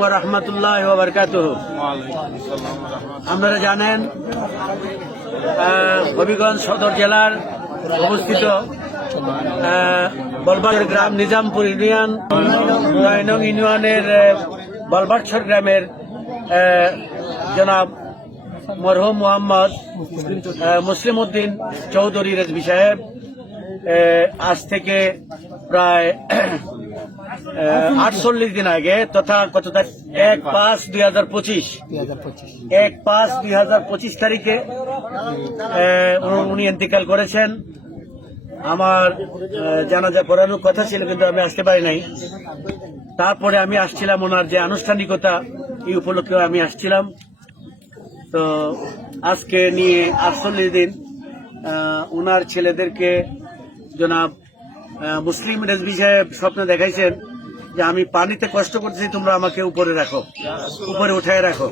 ওয়া রাহমাতুল্লাহি আপনারা জানেন হবিগঞ্জ সদর জেলার অবস্থিত বলবাগের গ্রাম নিজামপুর ইউনিয়ন নয় নং ইউনিয়নের আহ, গ্রামের জনাব মরহুম মোহাম্মদ মুসলিম উদ্দিন চৌধুরী রেজবি সাহেব আজ থেকে প্রায় আটচল্লিশ দিন আগে তথা কত তারিখ? এক পাঁচ। দুই হাজার পঁচিশ। এক পাঁচ দুই হাজার পঁচিশ তারিখে উনি- ইন্তেকাল করেছেন। আমার জানাজা পড়ানোর কথা ছিল কিন্তু আমি আসতে পারি নাই। তারপরে আমি আসছিলাম ওনার যে আনুষ্ঠানিকতা এই উপলক্ষে আমি আসছিলাম। তো আজকে নিয়ে আটচল্লিশ দিন ওনার ছেলেদেরকে জনাব মুসলিম রেজবি সাহেব স্বপ্ন দেখাইছেন। যে আমি পানিতে কষ্ট করতেছি তোমরা আমাকে উপরে রাখো। উপরে উঠায় রাখো।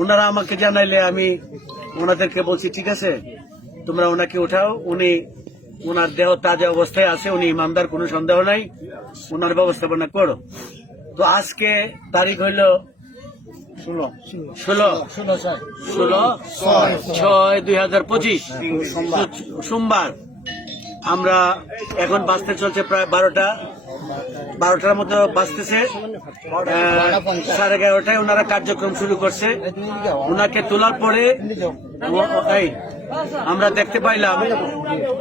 ওনারা আমাকে জানাইলে আমি ওনাদেরকে বলছি ঠিক আছে তোমরা ওনাকে উঠাও। উনি ওনার দেহ তাজা অবস্থায় আছে উনি ইমানদার কোনো সন্দেহ নাই। ওনার ব্যবস্থাপনা করো। তো আজকে তারিখ হইল ষোলো। ষোলো। ষোলো ছয়। দুই হাজার পঁচিশ। সোমবার। আমরা এখন বাঁচতে চলছে প্রায় বারোটা। বারোটার মতো বাঁচতেছে সাড়ে এগারোটায় ওনারা কার্যক্রম শুরু করছে। ওনাকে তোলার পরে আমরা দেখতে পাইলাম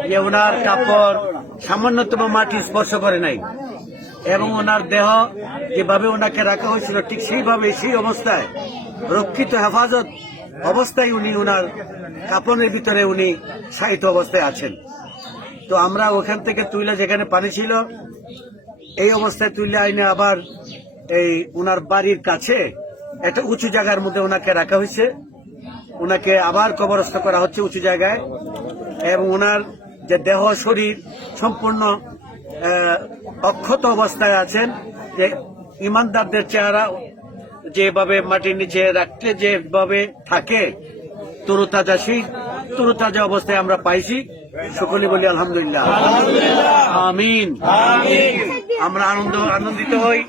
যে ওনার কাপড় সামান্যতম মাটি স্পর্শ করে নাই এবং ওনার দেহ যেভাবে ওনাকে রাখা হয়েছিল, ঠিক সেইভাবে সেই অবস্থায়, রক্ষিত হেফাজত অবস্থায় উনি ওনার কাপড়ের ভিতরে উনি সাহিত্য অবস্থায় আছেন। তো আমরা ওখান থেকে তুইলা যেখানে পানি ছিল এই অবস্থায় তুলে আইনে আবার এই ওনার বাড়ির কাছে একটা উঁচু জায়গার মধ্যে ওনাকে রাখা হয়েছে। ওনাকে আবার কবরস্থ করা হচ্ছে উঁচু জায়গায় এবং ওনার যে দেহ, শরীর সম্পূর্ণ অক্ষত অবস্থায় আছেন। যে ইমানদারদের চেহারা যেভাবে মাটির নিচে রাখলে যেভাবে থাকে, তরুতাজা সেই তরুতাজা অবস্থায় আমরা পাইছি। সকলে বলি আলহামদুলিল্লাহ। আমিন। আমরা আনন্দ, আনন্দিত হই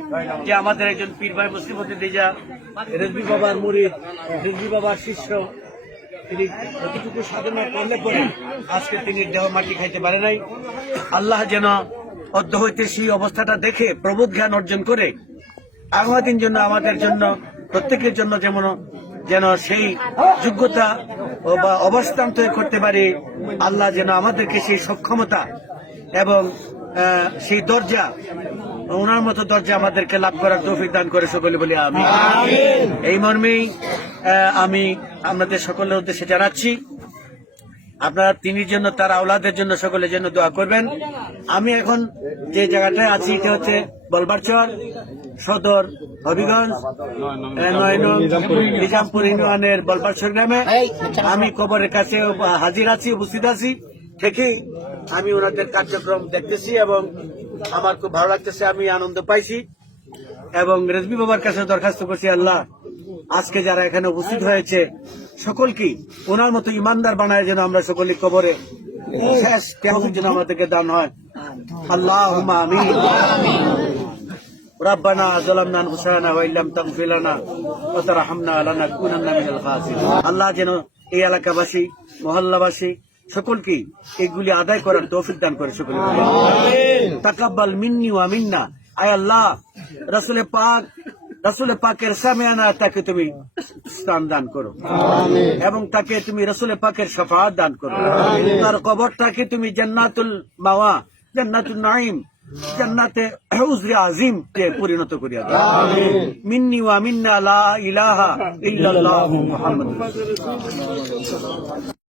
যে আমাদের একজন পীর ভাই মুসলিম দিজা রেজবি বাবার মুড়ি রেজবি বাবার শিষ্য, তিনি যতটুকু সাধনা করলে পরে আজকে তিনি দেহ মাটি খাইতে পারে নাই। আল্লাহ যেন অদ্য হইতে সেই অবস্থাটা দেখে প্রবোধ জ্ঞান অর্জন করে। আগামী দিন জন্য, আমাদের জন্য, প্রত্যেকের জন্য যেমন যেন সেই যোগ্যতা ও বা অবস্থান তৈরি করতে পারি। আল্লাহ যেন আমাদেরকে সেই সক্ষমতা এবং সেই দরজা ওনার মতো দরজা আমাদেরকে লাভ করার তৌফিক দান করে সকলে বলি আমি এই মর্মেই আমি আপনাদের সকলের উদ্দেশ্যে জানাচ্ছি আপনারা তিনি জন্য তার আওলাদের জন্য সকলের জন্য দোয়া করবেন। আমি এখন যে জায়গাটায় আছি এটা হচ্ছে বলবারচর সদর, হবিগঞ্জ নিজামপুর ইউনিয়নের বলবারচর গ্রামে। আমি কবরের কাছে হাজির আছি, উপস্থিত আছি। থেকেই আমি ওনাদের কার্যক্রম দেখতেছি এবং আমার খুব ভালো লাগতেছে, আমি আনন্দ পাইছি। এবং রেজবি বাবার কাছে দরখাস্ত করছি, আল্লাহ, আজকে যারা এখানে উপস্থিত হয়েছে, সকলকে ওনার মতো ইমানদার বানায় যেন আমরা সকলে কবরে শেষ কেমন যেন আমাদেরকে দান হয়। আল্লাহ আমিন। ربنا ظلمنا انفسنا وان لم تغفر لنا وترحمنا لنكونن من الخاسرين আল্লাহ যেন এই এলাকাবাসী মহল্লাবাসী সকলকে এগুলি আদায় করার তৌফিক দান করে সকলে তাকাব্বাল মিন্নি ওয়া মিন্না আয় আল্লাহ রাসূলে পাক রাসূলে পাকের সামিয়ানা তাকে তুমি স্থান দান করো এবং তাকে তুমি রাসূলে পাকের শাফাআত দান করো তার কবরটাকে তুমি জান্নাতুল মাওয়া জান্নাতুল নাঈম জান্নাতে উজরে আজিম কে পরিণত করিয়া দাও। মিন্নি ওয়া মিন্না লা ইলাহা ইল্লাল্লাহু মুহাম্মাদুর রাসূলুল্লাহ।